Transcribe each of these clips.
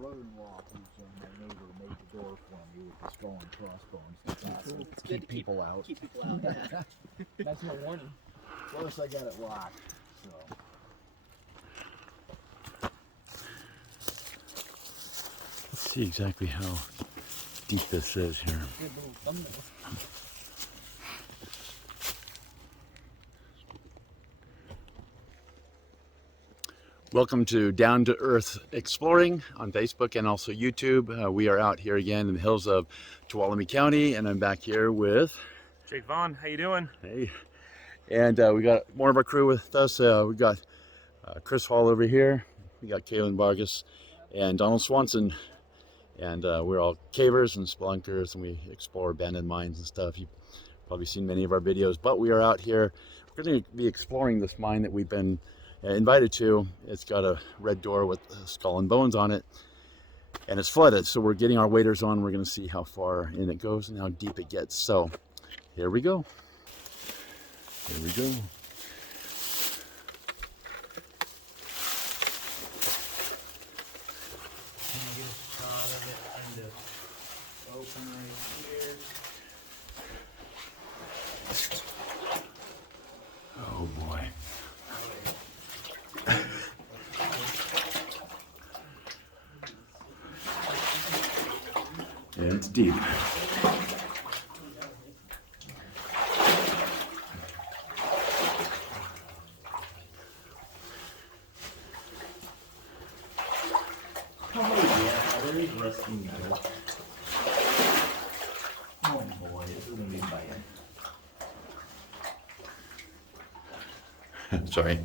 brother-in-law, who's my neighbor, made the door for me with the skull and crossbones. That's awesome. It's Keep people out. Keep people out, yeah. That's no warning. Of course, I got it locked, so. Let's see exactly how deep this is here. Good little thumbnails. Welcome to Down to Earth Exploring on Facebook and also YouTube. We are out here again in the hills of Tuolumne County, and I'm back here with Jake Vaughn. How you doing? hey, and we got more of our crew with us. We got Chris Hall over here. We got Caelan Vargas and Donald Swanson, and we're all cavers and spelunkers, and we explore abandoned mines and stuff. You've probably seen many of our videos, but we are out here. We're going to be exploring this mine that we've been invited to. It's got a red door with a skull and bones on it, and it's flooded, so we're getting our waders on. We're going to see how far in it goes and how deep it gets. So here we go. Here we go. Get a shot of it kind of open right here. Oh boy. Yeah, it's deep. Oh boy, this is gonna be biting. Sorry.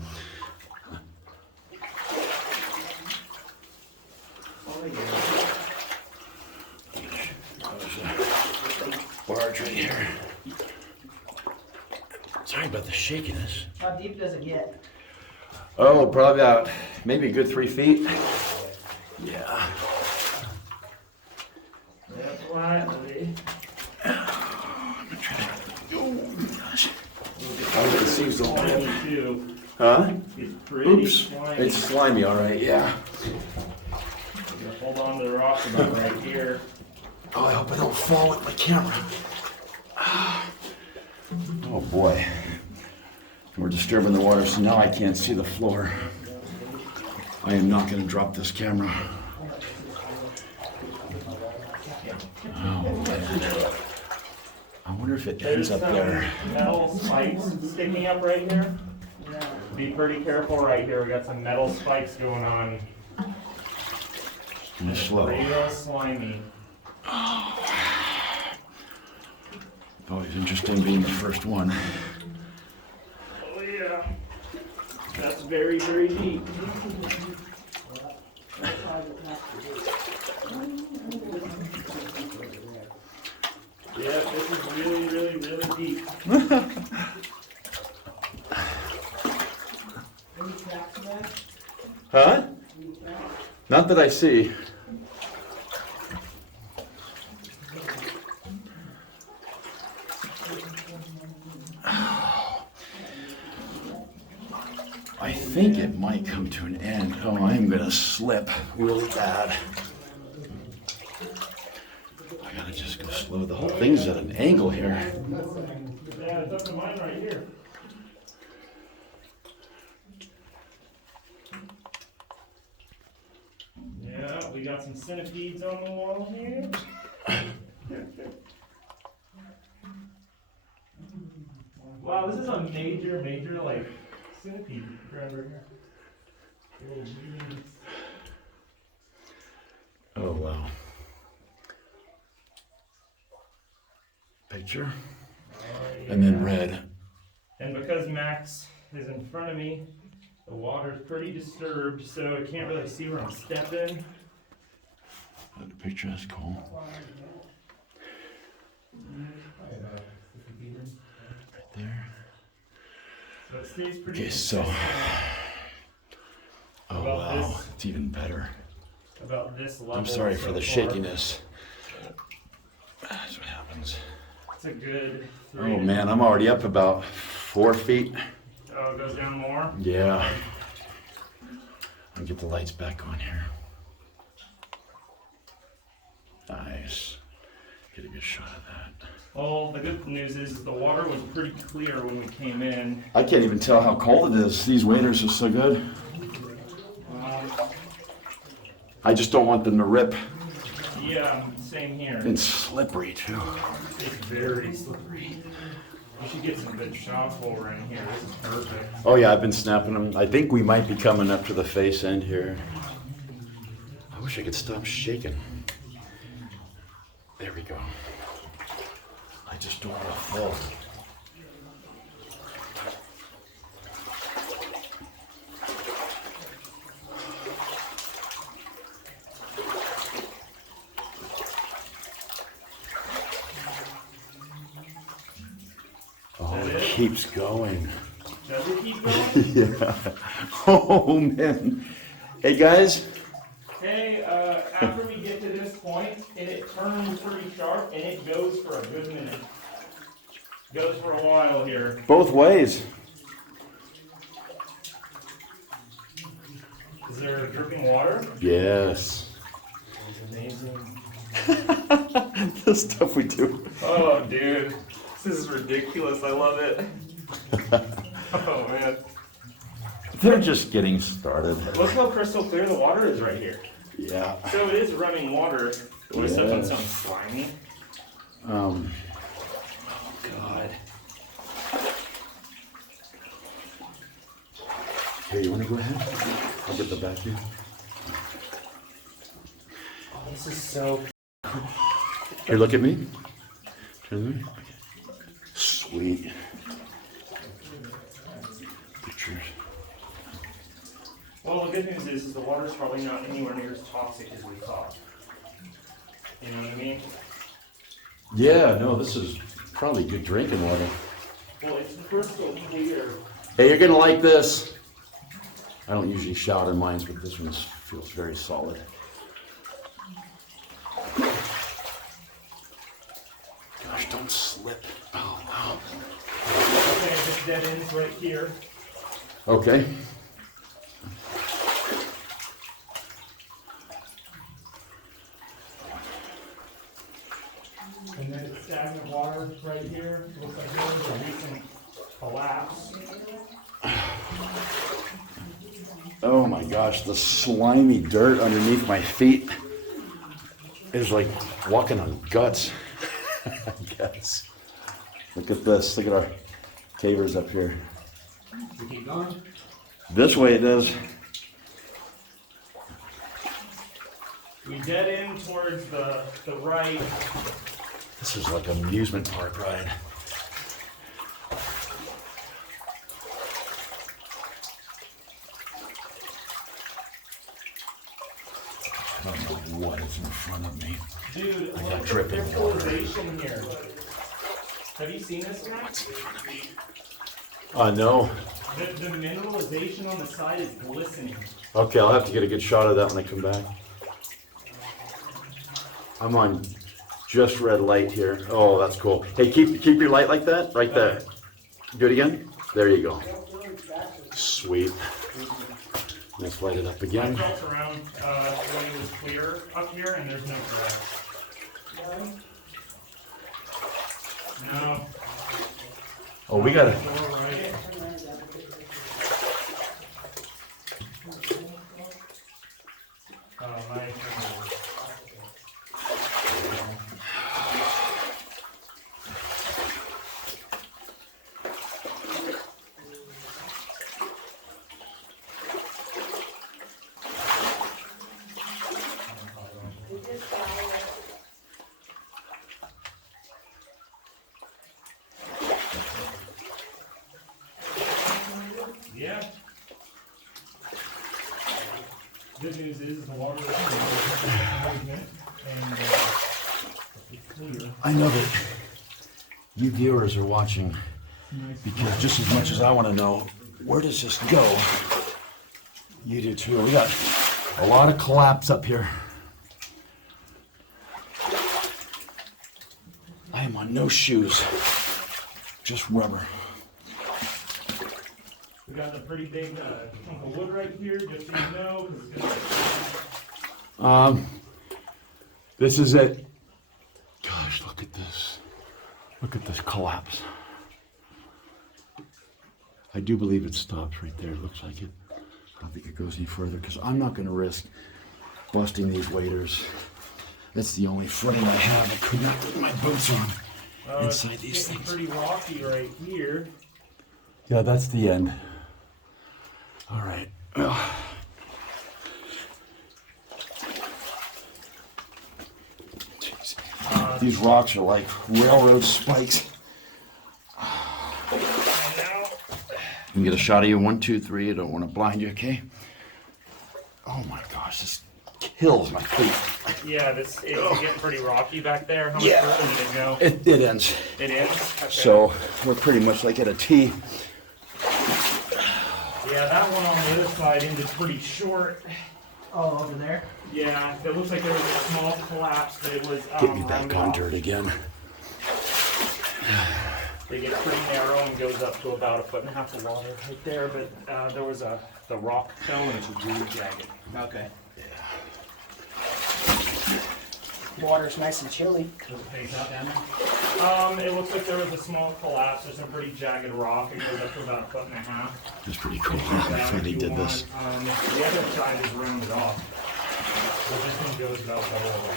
Barge right here. Sorry about the shakiness. How deep does it get? Oh, probably about maybe a good 3 feet. Yeah. Yeah, quietly. I'm gonna try to. Oh gosh. I'll get the seams open. Too. Huh? It's pretty Oops. slimy. It's slimy, all right. Yeah. Hold on to the rock about right here. Oh, I hope I don't fall with my camera. Oh boy. We're disturbing the water, so now I can't see the floor. I am not going to drop this camera. Oh man. I wonder if it ends up there. Metal spikes sticking up right here. Be pretty careful right here. We got some metal spikes going on. Kind of slow. Real slimy. Always interesting being the first one. Oh yeah. That's very, very deep. Yeah, this is really, really, really deep. Huh? Not that I see. I think it might come to an end. Oh, I'm gonna slip really bad. I gotta just go slow. The whole thing's at an angle here. Yeah, it's up to mine right here. Yeah, we got some centipedes on the wall here. Wow, this is a major, major, like, centipede grabber here. Little beans. Oh, wow. Picture. And then red. And because Max is in front of me, the water's pretty disturbed, so I can't really see where I'm stepping. The picture is cool. Right there. So it stays pretty Okay, so. Oh, About wow. this. It's even better. about this level. I'm sorry so for the far. shakiness. That's what happens. It's a good Oh man, I'm already up about 4 feet. Oh, it goes down more? Yeah. I'll get the lights back on here. Nice. Get a good shot of that. Well, the good news is the water was pretty clear when we came in. I can't even tell how cold it is. These waders are so good. I just don't want them to rip. Yeah, same here. It's slippery too. It's very slippery. We should get some good shots while we're in here. This is perfect. Oh yeah, I've been snapping them. I think we might be coming up to the face end here. I wish I could stop shaking. There we go. I just don't want to fall. Oh, it keeps going. Does it keep going? Yeah. Oh man. Hey guys. Hey, after we get to this point, and it turns pretty sharp, and it goes for a good minute. Goes for a while here. Both ways. Is there dripping water? Yes. That's amazing. The stuff we do. Oh, dude. This is ridiculous. I love it. Oh, man. They're just getting started. Look how crystal clear the water is right here. Yeah. So it is running water. What if something Yes. sounds slimy? Oh God. Here, you want to go ahead? I'll get the vacuum. Oh, this is so. Here, look at me. Turn to me. Sweet. Pictures. Well, the good news is the water's probably not anywhere near as toxic as we thought. You know what I mean? Yeah, no, this is probably good drinking water. Well, it's crystal clear. Hey, you're gonna like this. I don't usually shout in mines, but this one feels very solid. Gosh, don't slip. Oh, wow. Okay, this dead ends right here. Okay. And then it's stagnant water right here. Looks like there was a recent collapse. Oh my gosh, the slimy dirt underneath my feet is like walking on guts, I guess. Look at this. Look at our cavers up here. We keep going. This way it does. We dead end towards the right. This is like an amusement park ride. I don't know what is in front of me. Dude, I look got at the dripping water. crystallization here. Have you seen this, Matt? What's in front of me? No. The mineralization on the side is glistening. Okay, I'll have to get a good shot of that when I come back. I'm on just red light here. Oh, that's cool. Hey, keep your light like that, right there. Do it again. There you go. Sweet. Let's light it up I again. felt around when it was clear up here, and there's no grass. No. Oh, we got it. Right. Oh, nice. Yeah. Good news is the water is and it's clear. I know that you viewers are watching because just as much as I want to know, where does this go? You do too. We got a lot of collapse up here. I am on no shoes, just rubber. We got a pretty big chunk of wood right here, just so you know, 'cause it's gonna This is it. Gosh, look at this. Look at this collapse. I do believe it stops right there. It looks like it. I don't think it goes any further because I'm not going to risk busting these waders. That's the only footing I have. I could not put my boots on inside these things. Pretty rocky right here. Yeah, that's the end. All right. Jeez. These rocks are like railroad spikes. Let me get a shot of you. 1, 2, 3. I don't want to blind you, okay? Oh my gosh, this kills my feet. Yeah, it's getting pretty rocky back there. How much Yeah. further did it go? It ends. It ends? Okay. So we're pretty much like at a T. Yeah, that one on the other side ended pretty short. Oh, over there? Yeah, it looks like there was a small collapse, but it was Get me back rounded on off. dirt again. They get pretty narrow and goes up to about 1.5 feet of water right there, but there was the rock fell and it's really jagged. Okay. Water's nice and chilly. Does it face out down there? It looks like there was a small collapse. There's some pretty jagged rock. It goes up to about 1.5 feet. It's pretty cool. I finally did this. The other side is rounded off. But this one goes about the whole way.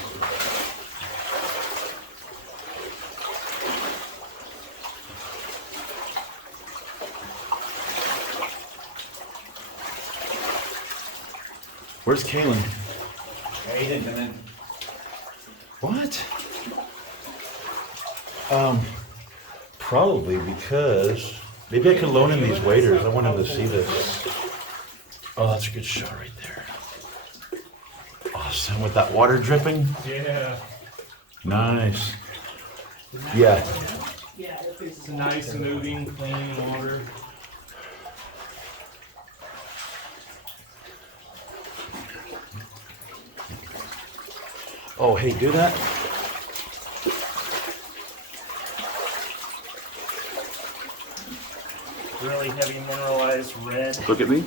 Where's Caelan? Yeah, he didn't come in. What? Probably because maybe I could loan him these waders. I want him to see this. Oh, that's a good shot right there. Awesome with that water dripping. Yeah. Nice. Yeah. Yeah, It's nice, moving, clean water. Oh, hey, do that. Really heavy mineralized red. Look at me.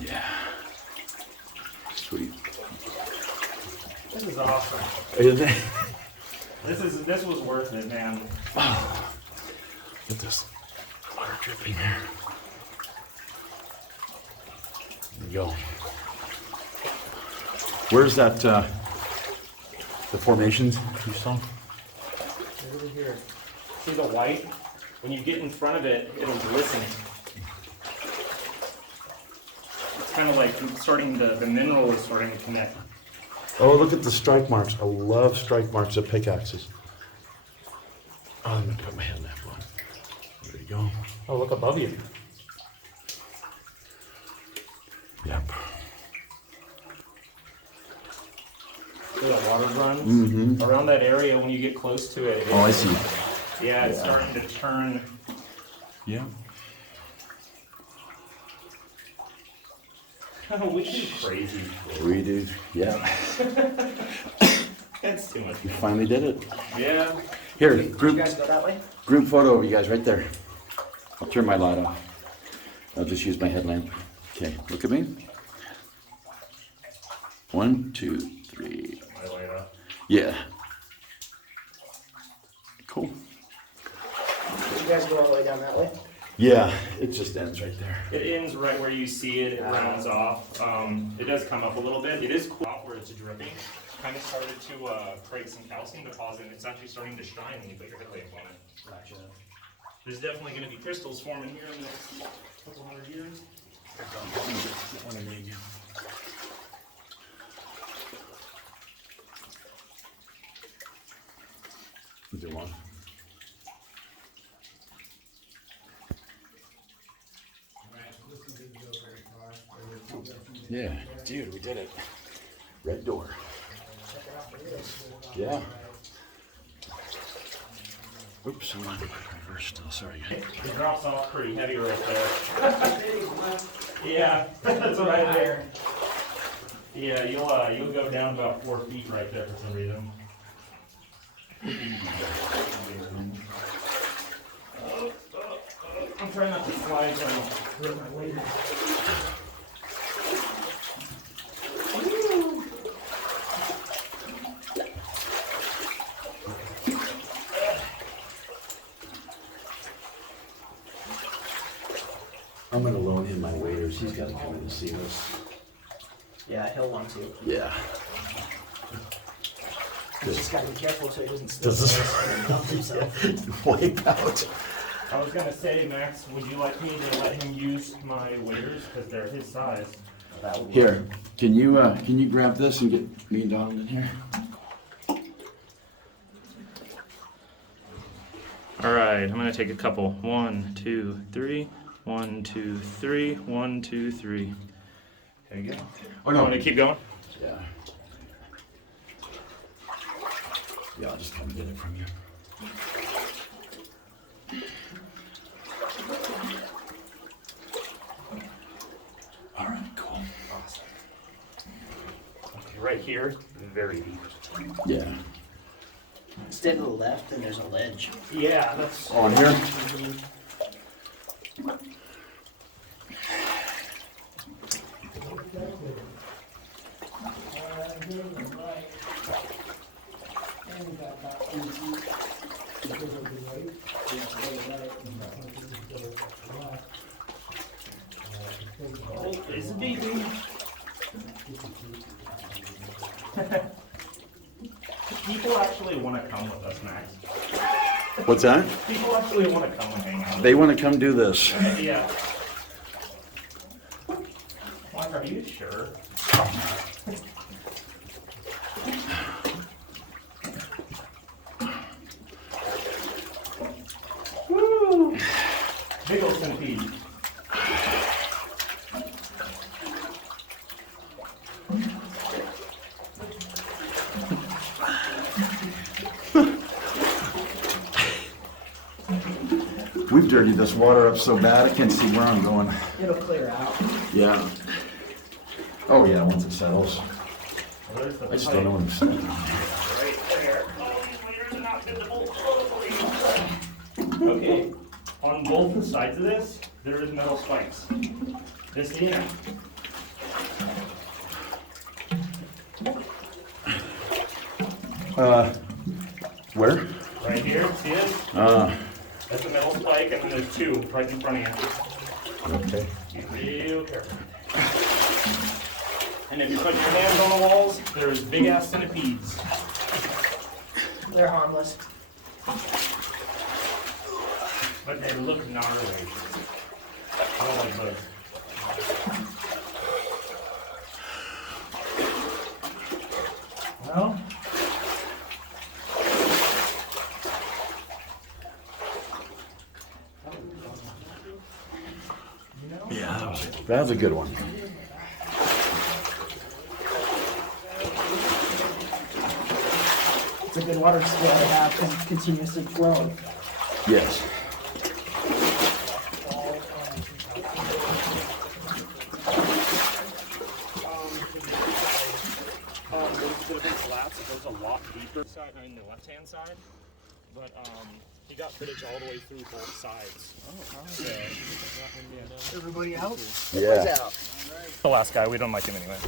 Yeah. Sweet. This is awesome. Isn't it? This was worth it, man. Oh, look at this water dripping here. There you go. Where's that, the formations you saw? Over here. See the white? When you get in front of it, it'll glisten. It's kind of like the mineral is starting to connect. Oh, look at the strike marks. I love strike marks of pickaxes. Oh, I'm gonna put my hand in that one. There you go. Oh, look above you. Yep. Where the water runs. Mm-hmm. Around that area, when you get close to it. Oh, I see. Yeah, it's starting to turn. Yeah. We do crazy. We do. Yeah. That's too much. We finally did it. Yeah. Here, Did you group guys go that way? photo of you guys right there. I'll turn my light off. I'll just use my headlamp. Okay, look at me. 1, 2, 3. Yeah. Cool. Did you guys go all the way down that way? Yeah, it just ends right there. It ends right where you see it. It rounds off. It does come up a little bit. It is cool where it's dripping. Kind of started to create some calcium deposit. It's actually starting to shine when you put your headlamp on it. Gotcha. There's definitely going to be crystals forming here in the next couple hundred years. Is there one? Yeah, dude, we did it. Red door. Yeah. Oops, I'm on reverse still. Sorry. It drops off pretty heavy right there. Yeah, that's what I hear. Yeah, you'll go down about 4 feet right there for some reason. I'm trying not to slide so I don't rip my weight. I'm gonna loan him my waders. He's gotta come in and see this. Yeah, he'll want to. Yeah. He's just gotta be careful so he doesn't slip Does this- and dump himself. Wipe out. I was gonna say, Max, would you like me to let him use my waders because they're his size? That would Here, can you grab this and get me and Donald in here? All right, I'm gonna take a couple. 1, 2, 3. 1, 2, 3. 1, 2, 3. There you go. Oh no. Want to keep going? Yeah. Yeah, I'll just come get it from you. All right, cool. Awesome. Okay, right here, very deep. Yeah. Stay to the left and there's a ledge. Yeah, that's. On here? Oh, it's deep. People actually want to come with us, Max. What's that? People actually want to come and hang out. They want to come do this. Yeah. Mark, are you sure? Woo! Big ol' centipede. We've dirtied this water up so bad I can't see where I'm going. It'll clear out. Yeah. Oh yeah, once it settles. Well, there's the I just don't know what I'm saying. right there. Oh, these layers are not visible. Okay, on both sides of this, there is metal spikes. This here. Where? Right here, see it? That's a metal spike, and then there's two right in front of you. Okay. Be real careful. And if you put your hands on the walls, there's big ass centipedes. They're harmless. But they look gnarly. I don't like those. Well. Yeah, that was a good one. It's a good water skill to have because continuously flowing. Yes. The big slats, it goes a lot deeper side on the left-hand side, but he got footage all the way through both sides. Everybody out? Yeah. The last guy, we don't like him anyway.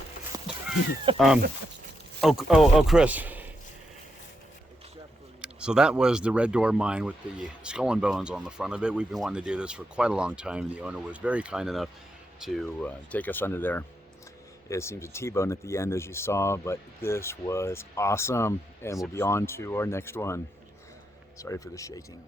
Oh, Chris. So that was the Red Door mine with the skull and bones on the front of it. We've been wanting to do this for quite a long time. The owner was very kind enough to take us under there. It seems a T-bone at the end, as you saw, but this was awesome. And we'll be on to our next one. Sorry for the shaking.